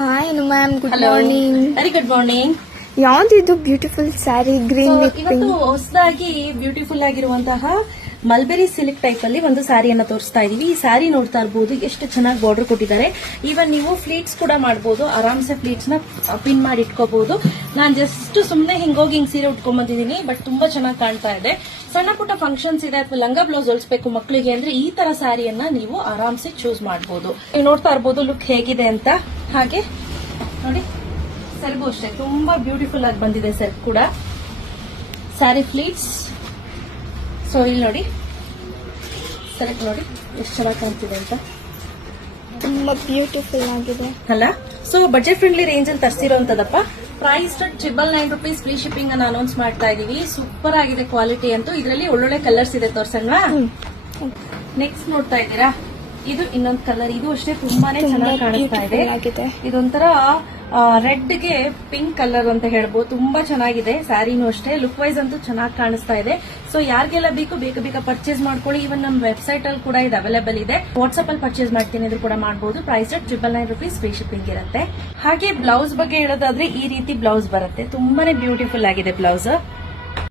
Hi ma'am, good Hello. Morning. Very good morning. ಯಾವ್ದಿದು beautiful sari green with ಇವತ್ತು pink? ಹೊಸದಾಗಿ beautiful ಆಗಿರುವಂತಹ mulberry silk type ಅಲ್ಲಿ ಒಂದು ಸ್ಯಾರಿಯನ್ನ ತೋರಿಸ್ತಾ ಇದೀವಿ. ಈ ಸ್ಯಾರಿ ನೋಡ್ತಾ ಇರಬಹುದು, ಎಷ್ಟು ಚೆನ್ನಾಗಿ ಬಾರ್ಡರ್ ಕೊಟ್ಟಿದ್ದಾರೆ. ಈವನ್ ನೀವು ಫ್ಲೀಟ್ಸ್ ಕೂಡ ಮಾಡಬಹುದು, ಆರಾಮ್ಸೆ ಫ್ಲೀಟ್ಸ್ ನ ಪಿನ್ ಮಾಡಿ ಇಟ್ಕೋಬಹುದು. ನಾನ್ ಜಸ್ಟ್ ಸುಮ್ನೆ ಹಿಂಗೋಗಿ ಹಿಂಗ್ ಸೀರೆ ಉಟ್ಕೊಂಡ್ ಬಂದಿದ್ದೀನಿ, ಬಟ್ ತುಂಬಾ ಚೆನ್ನಾಗಿ ಕಾಣ್ತಾ ಇದೆ. ಸಣ್ಣ ಪುಟ್ಟ ಫಂಕ್ಷನ್ಸ್ ಇದೆ ಅಥವಾ ಲಂಗ ಬ್ಲೌಸ್ ಹೊಲಿಸಬೇಕು ಮಕ್ಕಳಿಗೆ ಅಂದ್ರೆ ಈ ತರ ಸ್ಯಾರಿಯನ್ನ ನೀವು ಆರಾಮ್ಸೆ ಚೂಸ್ ಮಾಡಬಹುದು. ನೀವು ನೋಡ್ತಾ ಇರಬಹುದು ಲುಕ್ ಹೇಗಿದೆ ಅಂತ. ಹಾಗೆ ನೋಡಿ, ಸೆರಗು ಅಷ್ಟೇ ತುಂಬಾ ಬ್ಯೂಟಿಫುಲ್ ಆಗಿ ಬಂದಿದೆ. ಸೆರಗು ಕೂಡ ಸ್ಯಾರಿ ಫ್ಲೀಟ್ಸ್. ಸೊ ಇಲ್ಲಿ ನೋಡಿ, ಸೆರಗು ನೋಡಿ ಎಷ್ಟು ಚೆನ್ನಾಗಿ ಕಾಣ್ತಿದೆ ಅಂತ, ತುಂಬಾ ಬ್ಯೂಟಿಫುಲ್ ಆಗಿದೆ ಅಲ್ಲ? ಸೊ ಬಜೆಟ್ ಫ್ರೆಂಡ್ಲಿ ರೇಂಜ್ ಅಲ್ಲಿ ತರಿಸಿರೋಂತದಪ್ಪ. ಪ್ರೈಸ್ ₹999 ಫ್ರೀ ಶಿಪ್ಪಿಂಗ್ ಅನ್ನು ಅನೌನ್ಸ್ ಮಾಡ್ತಾ ಇದೀವಿ. ಸೂಪರ್ ಆಗಿದೆ ಕ್ವಾಲಿಟಿ ಅಂತೂ. ಇದರಲ್ಲಿ ಒಳ್ಳೊಳ್ಳೆ ಕಲರ್ಸ್ ಇದೆ, ತೋರ್ಸಂಗ. ನೆಕ್ಸ್ಟ್ ನೋಡ್ತಾ ಇದ್ದೀರಾ, ಇದು ಇನ್ನೊಂದು ಕಲರ್. ಇದು ಅಷ್ಟೇ ತುಂಬಾನೇ ಚೆನ್ನಾಗಿ ಕಾಣಿಸ್ತಾ ಇದೆ. ಆಗಿದೆ. ಇದೊಂಥರ ರೆಡ್ ಗೆ ಪಿಂಕ್ ಕಲರ್ ಅಂತ ಹೇಳ್ಬೋದು. ತುಂಬಾ ಚೆನ್ನಾಗಿದೆ. ಸ್ಯಾರಿನೂ ಅಷ್ಟೇ ಲುಕ್ ವೈಸ್ ಅಂತೂ ಚೆನ್ನಾಗಿ ಕಾಣಿಸ್ತಾ ಇದೆ. ಸೊ ಯಾರಿಗೆಲ್ಲ ಬೇಕು ಬೇಗ ಪರ್ಚೇಸ್ ಮಾಡ್ಕೊಳ್ಳಿ. ಇವನ್ ನಮ್ಮ ವೆಬ್ಸೈಟ್ ಅಲ್ಲಿ ಕೂಡ ಇದು ಅವೈಲೇಬಲ್ ಇದೆ. ವಾಟ್ಸ್ಆಪ್ ಅಲ್ಲಿ ಪರ್ಚೇಸ್ ಮಾಡ್ತೀನಿ ಅಂದ್ರೆ ಕೂಡ ಮಾಡಬಹುದು. ಪ್ರೈಸ್ ₹999 ಫ್ರೀ ಶಿಪ್ಪಿಂಗ್ ಇರುತ್ತೆ. ಹಾಗೆ ಬ್ಲೌಸ್ ಬಗ್ಗೆ ಹೇಳೋದಾದ್ರೆ ಈ ರೀತಿ ಬ್ಲೌಸ್ ಬರುತ್ತೆ. ತುಂಬಾನೇ ಬ್ಯೂಟಿಫುಲ್ ಆಗಿದೆ ಬ್ಲೌಸ್.